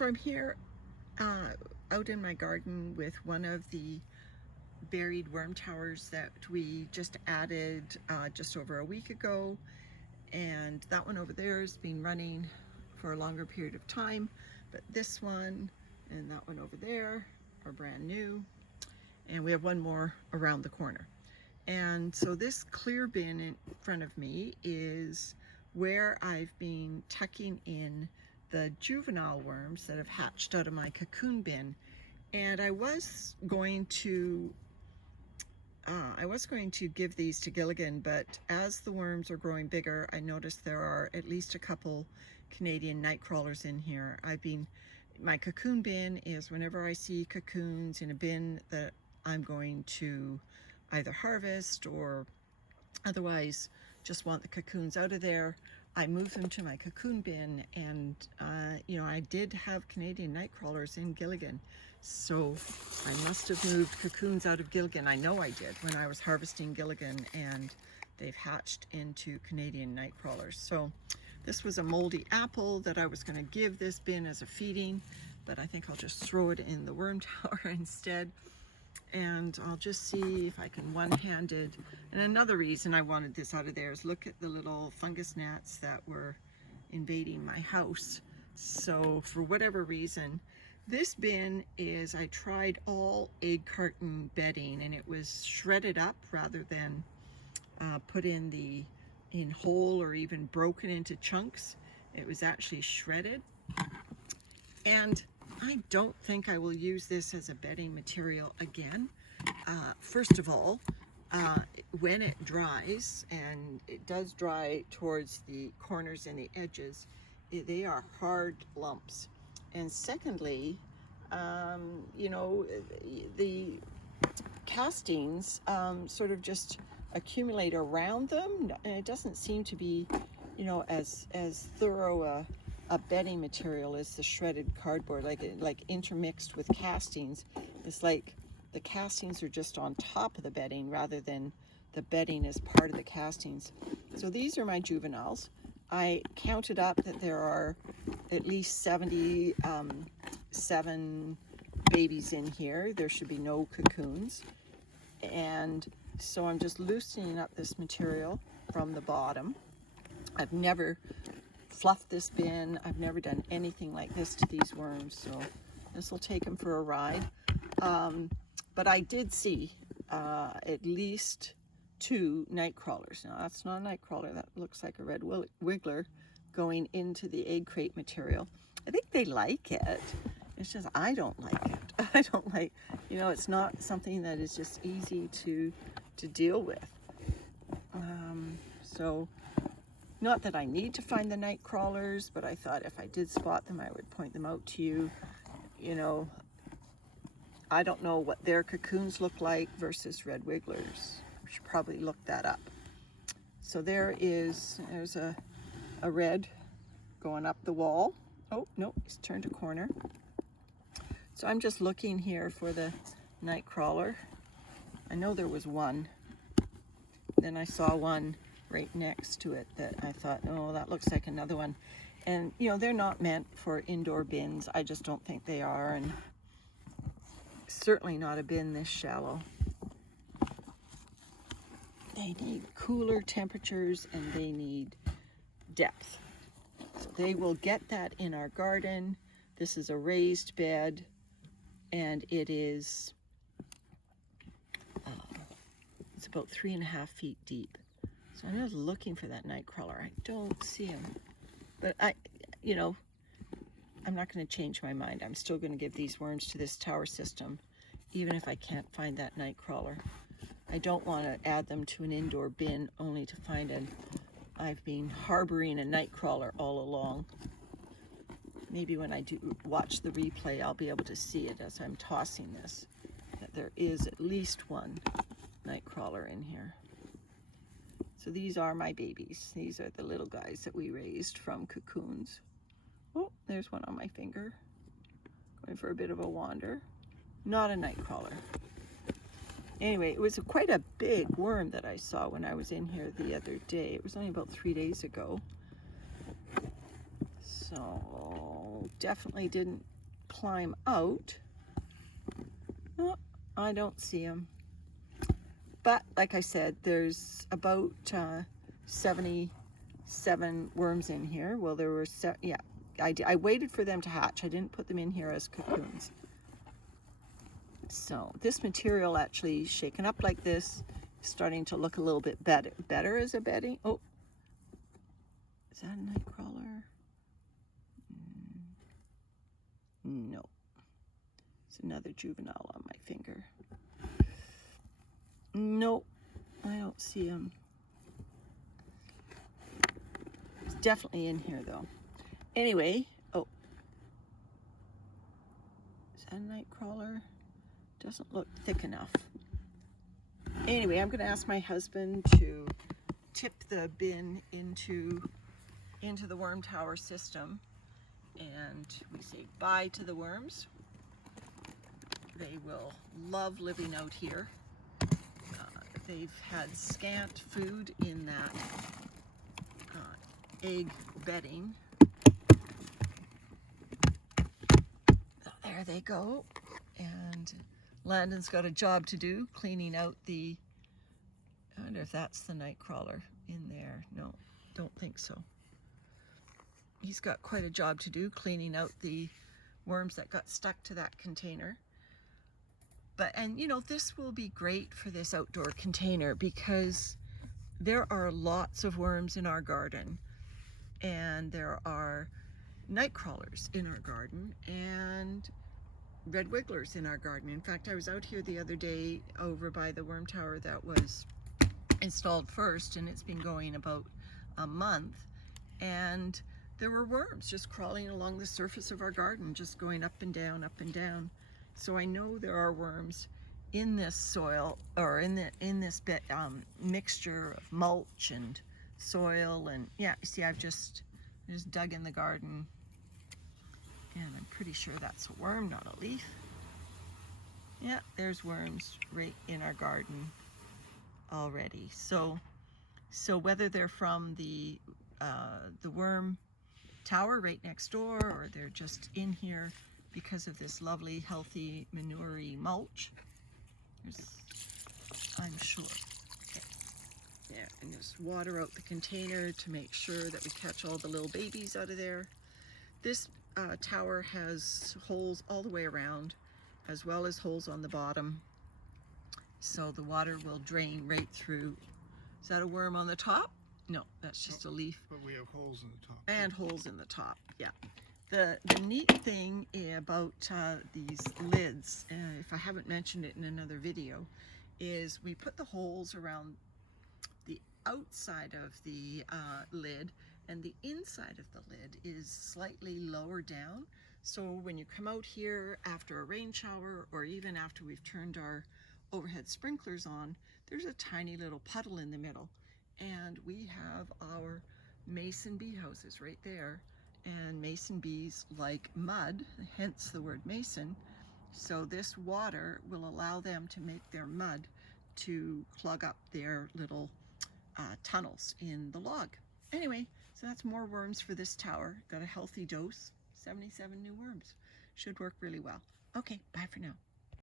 So I'm here out in my garden with one of the buried worm towers that we just added just over a week ago, and that one over there has been running for a longer period of time, but this one and that one over there are brand new, and we have one more around the corner. And so this clear bin in front of me is where I've been tucking in the juvenile worms that have hatched out of my cocoon bin. And I was going to give these to Gilligan, but as the worms are growing bigger, I noticed there are at least a couple Canadian nightcrawlers in here. My cocoon bin is whenever I see cocoons in a bin that I'm going to either harvest or otherwise just want the cocoons out of there, I move them to my cocoon bin. And you know, I did have Canadian nightcrawlers in Gilligan, so I must have moved cocoons out of Gilligan. I know I did when I was harvesting Gilligan, and they've hatched into Canadian nightcrawlers. So this was a moldy apple that I was going to give this bin as a feeding, but I think I'll just throw it in the worm tower instead. And I'll just see if I can one-handed. And another reason I wanted this out of there is look at the little fungus gnats that were invading my house. So for whatever reason, this bin is, I tried all egg carton bedding, and it was shredded up rather than put in whole or even broken into chunks. It was actually shredded. And I don't think I will use this as a bedding material again. First of all, when it dries, and it does dry towards the corners and the edges, they are hard lumps. And secondly, you know, the castings sort of just accumulate around them, and it doesn't seem to be, you know, as thorough a bedding material is the shredded cardboard, like intermixed with castings. It's like the castings are just on top of the bedding rather than the bedding is part of the castings. So these are my juveniles. I counted up that there are at least 77 babies in here. There should be no cocoons. And so I'm just loosening up this material from the bottom. I've never fluffed this bin. I've never done anything like this to these worms, so this will take them for a ride. But I did see at least 2 nightcrawlers. Now that's not a nightcrawler, that looks like a red wiggler going into the egg crate material. I think they like it. It's just I don't like it. I don't like, you know, it's not something that is just easy to deal with. So not that I need to find the nightcrawlers, but I thought if I did spot them, I would point them out to you. You know, I don't know what their cocoons look like versus red wigglers. I should probably look that up. So there's a red going up the wall. Oh, no, it's turned a corner. So I'm just looking here for the nightcrawler. I know there was one. Then I saw one right next to it that I thought, oh, that looks like another one. And you know, they're not meant for indoor bins. I just don't think they are, and certainly not a bin this shallow. They need cooler temperatures and they need depth. So they will get that in our garden. This is a raised bed, and it is it's about 3.5 feet deep. So I'm just looking for that nightcrawler. I don't see him, but you know, I'm not going to change my mind. I'm still going to give these worms to this tower system, even if I can't find that nightcrawler. I don't want to add them to an indoor bin only to find I've been harboring a nightcrawler all along. Maybe when I do watch the replay, I'll be able to see it as I'm tossing this, that there is at least one nightcrawler in here. So these are my babies. These are the little guys that we raised from cocoons. Oh, there's one on my finger. Going for a bit of a wander. Not a nightcrawler. Anyway, it was quite a big worm that I saw when I was in here the other day. It was only about 3 days ago. So definitely didn't climb out. Oh, I don't see them. But like I said, there's about 77 worms in here. Well, there were, yeah, I waited for them to hatch. I didn't put them in here as cocoons. So this material actually shaken up like this, starting to look a little bit better as a bedding. Oh, is that a nightcrawler? No, it's another juvenile on my finger. Nope, I don't see him. It's definitely in here though. Anyway, oh, is that a nightcrawler? Doesn't look thick enough. Anyway, I'm going to ask my husband to tip the bin into the worm tower system, and we say bye to the worms. They will love living out here. They've had scant food in that egg bedding. There they go. And Landon's got a job to do, cleaning out the, I wonder if that's the nightcrawler in there. No, don't think so. He's got quite a job to do, cleaning out the worms that got stuck to that container. But, and you know, this will be great for this outdoor container because there are lots of worms in our garden, and there are nightcrawlers in our garden, and red wigglers in our garden. In fact, I was out here the other day over by the worm tower that was installed first, and it's been going about a month, and there were worms just crawling along the surface of our garden, just going up and down, up and down. So I know there are worms in this soil, or in this mixture of mulch and soil, and yeah, you see, I just dug in the garden, and I'm pretty sure that's a worm, not a leaf. Yeah, there's worms right in our garden already. So whether they're from the worm tower right next door, or they're just in here because of this lovely, healthy, manure-y mulch, I'm sure. Okay. Yeah, and just water out the container to make sure that we catch all the little babies out of there. This tower has holes all the way around, as well as holes on the bottom, so the water will drain right through. Is that a worm on the top? No, that's just a leaf. But we have holes in the top. And holes in the top, yeah. The neat thing about these lids, if I haven't mentioned it in another video, is we put the holes around the outside of the lid, and the inside of the lid is slightly lower down. So when you come out here after a rain shower, or even after we've turned our overhead sprinklers on, there's a tiny little puddle in the middle. And we have our mason bee houses right there. And mason bees like mud, hence the word mason. So this water will allow them to make their mud to clog up their little tunnels in the log. Anyway, so that's more worms for this tower. Got a healthy dose, 77 new worms. Should work really well. Okay, bye for now.